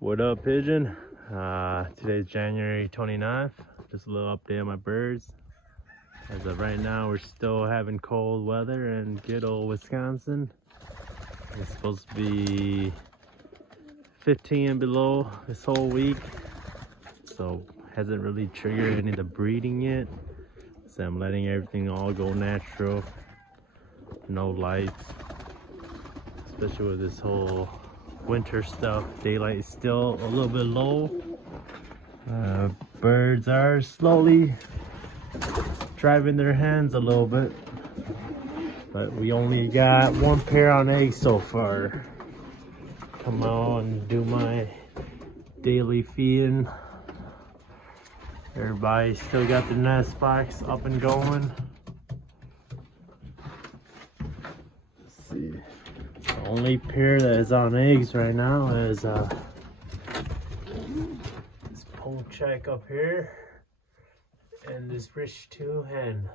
What up, Pigeon? Today's January 29th. Just a little update on my birds. As of right now, we're still having cold weather in good old Wisconsin. It's supposed to be 15 and below this whole week, so hasn't really triggered any of the breeding yet. So I'm letting everything all go natural. No lights, especially with this whole winter stuff. Daylight is still a little bit low. Birds are slowly driving their hands a little bit, but we only got one pair on eggs so far. Come out and do my daily feeding. Everybody still got the nest box up and going. Let's see. The only pair that is on eggs right now is this check up here and this rich 2 hen.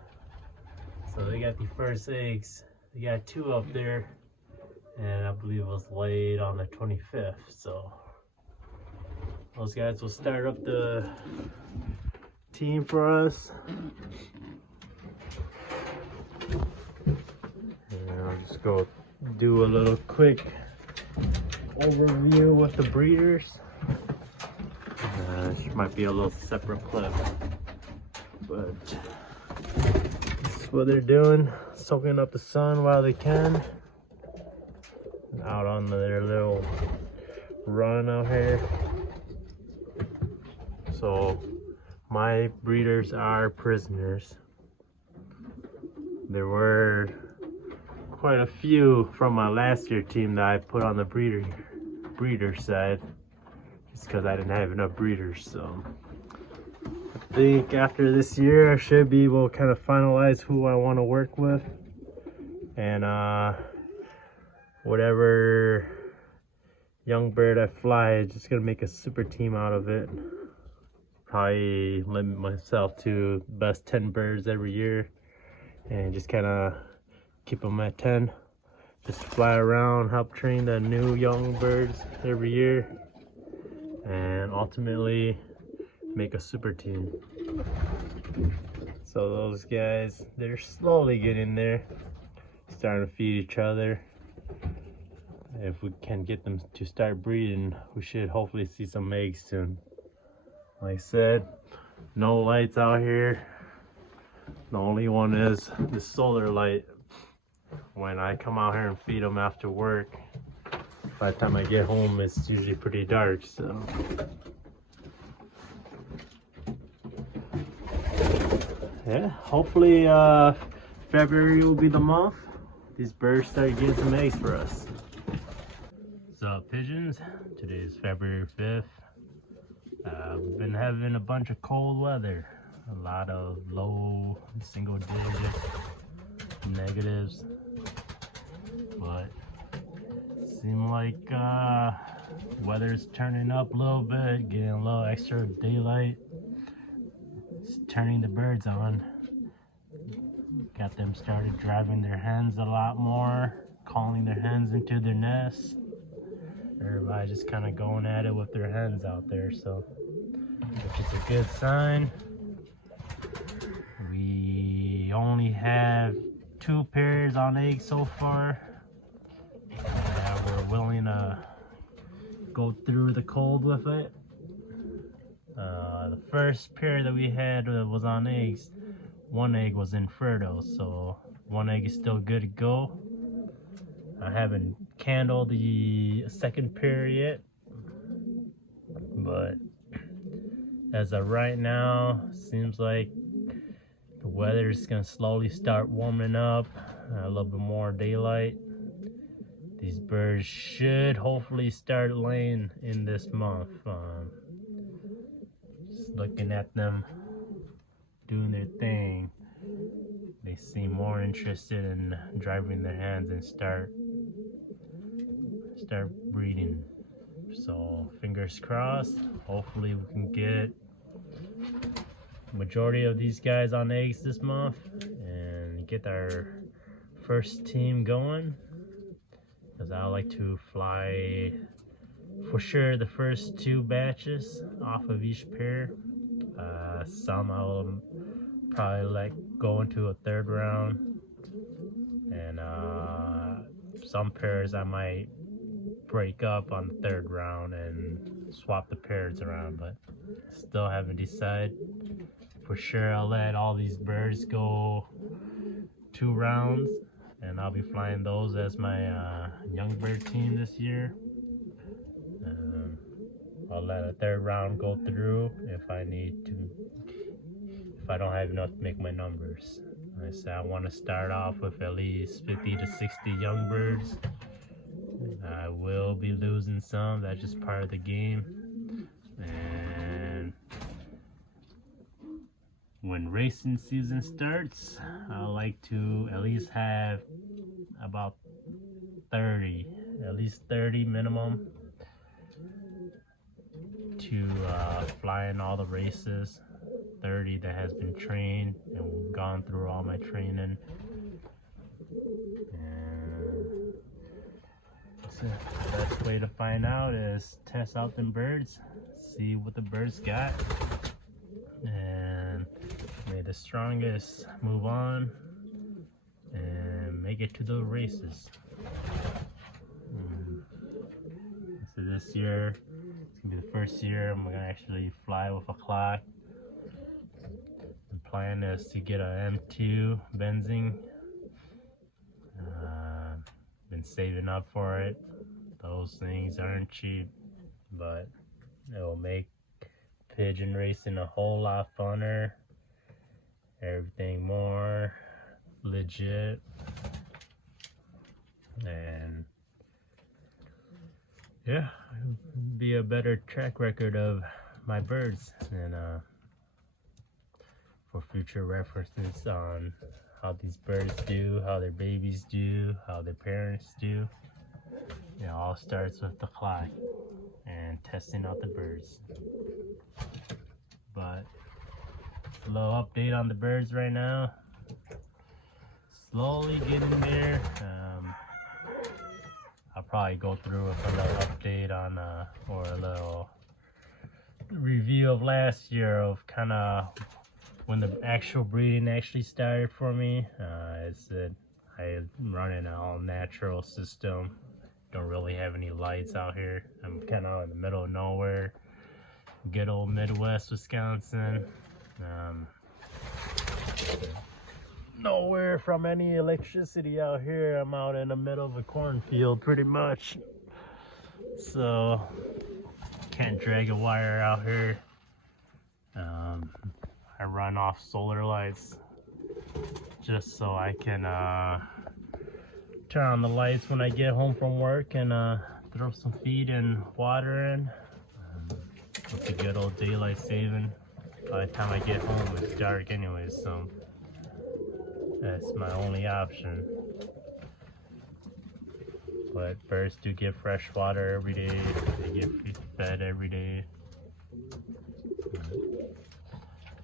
So they got the first eggs. They got 2 up there, and I believe it was laid on the 25th. So those guys will start up the team for us. And I'll just go do a little quick overview with the breeders. This might be a little separate clip, but this is what they're doing, soaking up the sun while they can, out on their little run out here. So my breeders are prisoners. There were quite a few from my last year team that I put on the breeder side, just because I didn't have enough breeders. So I think after this year I should be able to kind of finalize who I want to work with, and whatever young bird I fly, just gonna make a super team out of it. Probably limit myself to best 10 birds every year and just kind of keep them at 10. Just fly around, help train the new young birds every year, and ultimately make a super team. So those guys, they're slowly getting there, starting to feed each other. If we can get them to start breeding, we should hopefully see some eggs soon. Like I said, no lights out here. The only one is the solar light when I come out here and feed them after work. By the time I get home, it's usually pretty dark, so. Yeah, hopefully February will be the month these birds start getting some eggs for us. What's up, pigeons? Today is February 5th. We've been having a bunch of cold weather. A lot of low single digits, negatives. But seem like weather's turning up a little bit, getting a little extra daylight. It's turning the birds on. Got them started driving their hens a lot more, calling their hens into their nests. Everybody just kind of going at it with their hens out there, so which is a good sign. We only have 2 pairs on eggs so far. We're willing to go through the cold with it. The first pair that we had was on eggs. 1 egg was infertile, so 1 egg is still good to go. I haven't candled the second pair yet, but as of right now, seems like the weather is gonna slowly start warming up, a little bit more daylight. These birds should hopefully start laying in this month. Just looking at them doing their thing, they seem more interested in driving their hands and start breeding. So fingers crossed, hopefully we can get majority of these guys on eggs this month and get our first team going, because I like to fly for sure the first 2 batches off of each pair. Some I'll probably let go into a 3rd round, and some pairs I might break up on the 3rd round and swap the pairs around, but still haven't decided. For sure I'll let all these birds go 2 rounds, and I'll be flying those as my young bird team this year. I'll let a 3rd round go through if I need to, if I don't have enough to make my numbers. Like I said, I want to start off with at least 50 to 60 young birds. I will be losing some, that's just part of the game. And when racing season starts, I like to at least have about 30, at least 30 minimum, to fly in all the races. 30 that has been trained and gone through all my training. And the best way to find out is test out them birds, see what the birds got, and may the strongest move on and make it to the races. So this year, it's gonna be the first year I'm gonna actually fly with a clock. The plan is to get a M2 benzing. Been saving up for it. Those things aren't cheap, but it'll make pigeon racing a whole lot funner. Everything more legit, and yeah, be a better track record of my birds, and for future references on how these birds do, how their babies do, how their parents do. It all starts with the clock and testing out the birds. But it's a little update on the birds right now. Slowly getting there. I'll probably go through with a little update on or a little review of last year of kind of when the actual breeding actually started for me. I'm running an all natural system. Don't really have any lights out here. I'm kind of in the middle of nowhere, good old Midwest Wisconsin. Nowhere from any electricity out here. I'm out in the middle of a cornfield pretty much, so can't drag a wire out here. I run off solar lights just so I can turn on the lights when I get home from work and throw some feed and water in. With the good old daylight saving. By the time I get home, it's dark anyway, so that's my only option. But birds do get fresh water every day. They get fed every day.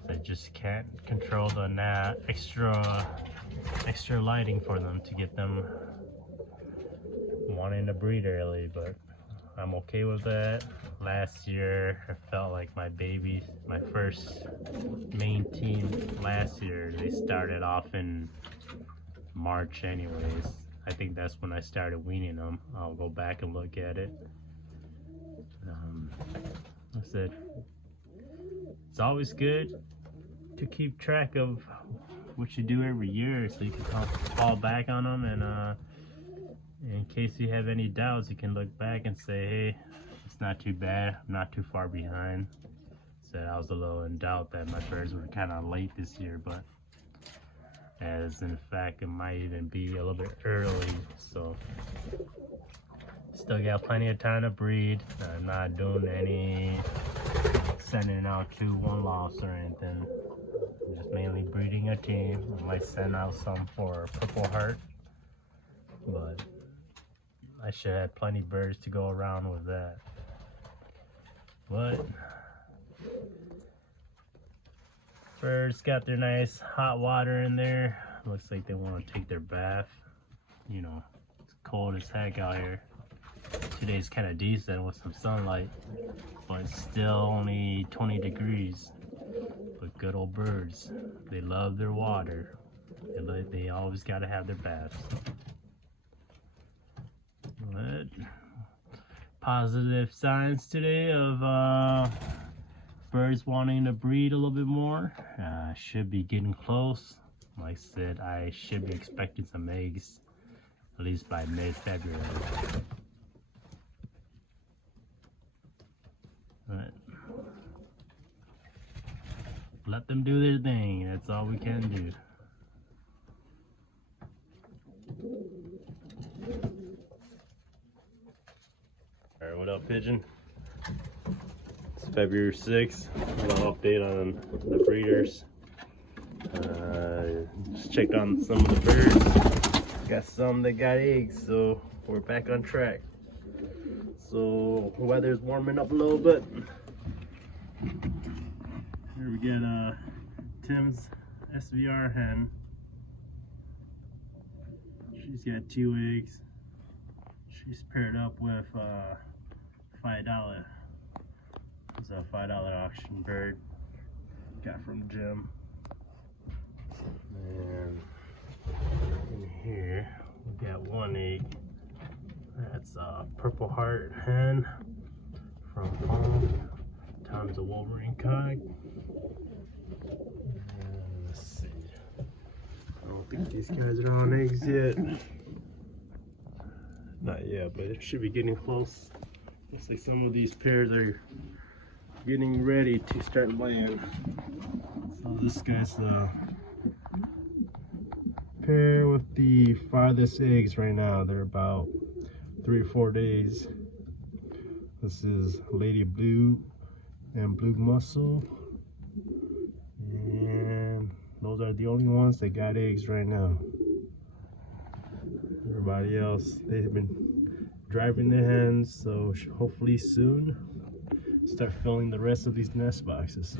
I just can't control the extra lighting for them to get them wanting to breed early, but I'm okay with that. Last year, I felt like my babies, my first main team last year, they started off in March anyways. I think that's when I started weaning them. I'll go back and look at it. I said, it's always good to keep track of what you do every year so you can fall back on them, and in case you have any doubts, you can look back and say, hey, it's not too bad, I'm not too far behind. So I was a little in doubt that my birds were kind of late this year, but as in fact it might even be a little bit early, so still got plenty of time to breed. I'm not doing any sending out 2-1 lofts or anything. I'm just mainly breeding a team. I might send out some for Purple Heart, but I should have plenty of birds to go around with that. But birds got their nice hot water in there. Looks like they want to take their bath. You know, it's cold as heck out here. today's kind of decent with some sunlight, but it's still only 20 degrees. But good old birds, they love their water. They always got to have their baths. But positive signs today of birds wanting to breed a little bit more. Should be getting close. Like I said, I should be expecting some eggs at least by mid-February. But let them do their thing. That's all we can do. Alright, what up, Pigeon? It's February 6th. A little update on the breeders. Just checked on some of the birds. Got some that got eggs, so we're back on track. So weather's warming up a little bit. Here we get Tim's SVR hen. She's got 2 eggs. She's paired up with $5. It's a $5 auction bird. Got from Jim. And in here we got 1 egg. That's a Purple Heart hen from home. Times a Wolverine cock. And let's see. I don't think these guys are on eggs yet. Not yet, but it should be getting close. Looks like some of these pairs are getting ready to start laying. So this guy's the pair with the farthest eggs right now. They're about 3 or 4 days. This is Lady Blue and Blue Mussel, and those are the only ones that got eggs right now. Everybody else, they've been driving their hens, so hopefully soon start filling the rest of these nest boxes.